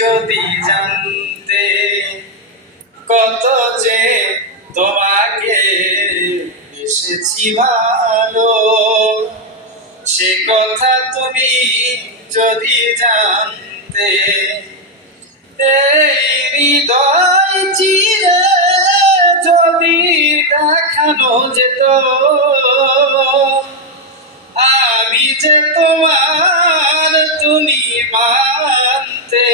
যদি জানতে কত যে তোমাকে এসেছি ভালো, সে কথা তুমি যদি জানতে, এই হৃদয় চিরে যদি দেখানো যেত আমি যে তোমার, তুমি মানতে,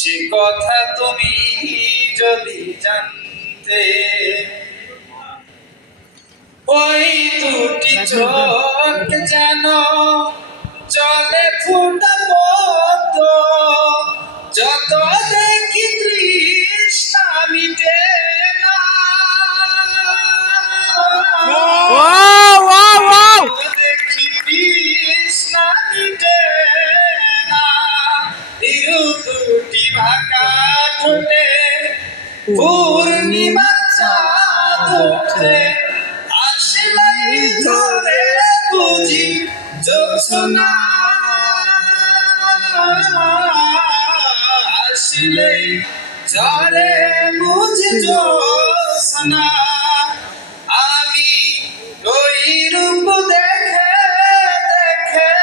সে কথা তুমি যদি জানতে। ওই দুটি চোখ যেন চলে ফুটা পদ্ম, যত দেখি তৃষ্ণা মিটে না, দেখি তৃষ্ণা মিটে না। দুটি ভাঙা ঠোঁটে পূর্ণিমা চাঁদ ওঠে, আসলেই ঝরে বুঝি জ্যোৎস্না, আসলেই ঝরে বুঝি জ্যোৎস্না। আমি ওই রূপ দেখে দেখে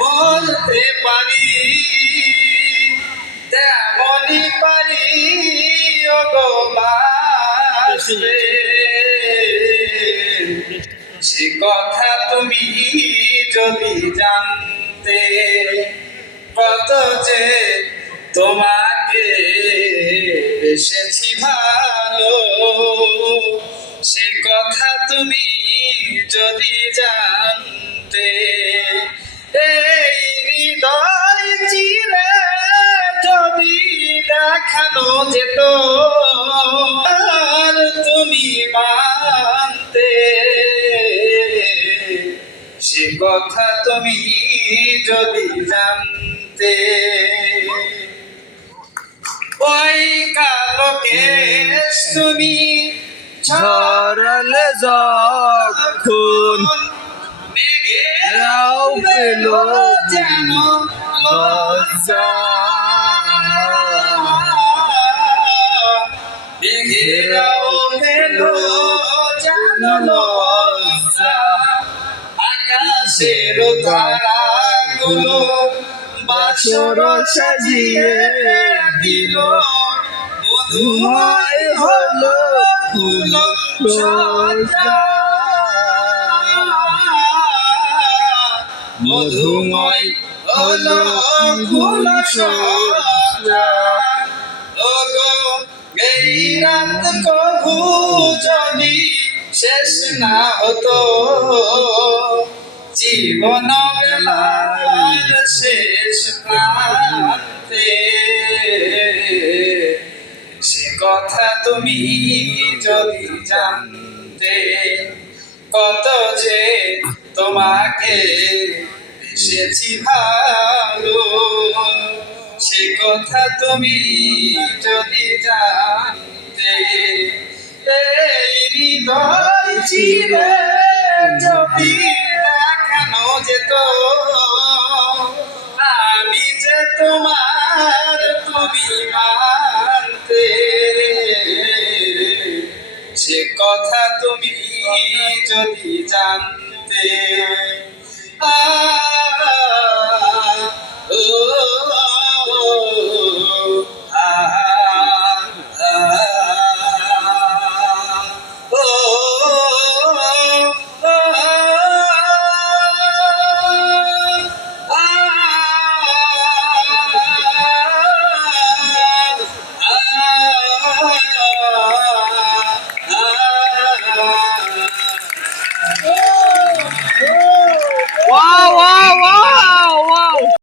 বলতে পারি, তেমনই পারি ওগো বাসতে, সে কথা তুমি যদি জানতে কত যে তোমাকে এসেছি ভালো, সে কথা তুমি যদি জানতে, এই হৃদয় চিরে যদি দেখানো যেত আর তুমি মানতে, সে কথা তুমি যদি জানতে। ওই কালো কেশ তুমি ঝরালে যখন মেঘেরাও পেল যেন লজ্জা, মেঘেরাও পেল যেন লজ্জা। আকাশের তারাগুলো বাসর সাজিয়ে দিল, মধুময় হলো ফুল সজ্জা, মধুময় হলো ফুল সজ্জা। ওগো এই রাত কবু যদি শেষ না হতো, জীবন বেলার শেষ প্রান্তে, সে কথা তুমি যদি জানতে কত যে তোমাকে এসেছি ভালো, সে কথা তুমি যদি জানতে, এই হৃদয় চিরে যদি দেখানো যেত আমি যে তোমার, তুমি মানতে, সে কথা তুমি যদি জানতে। wow, wow, wow.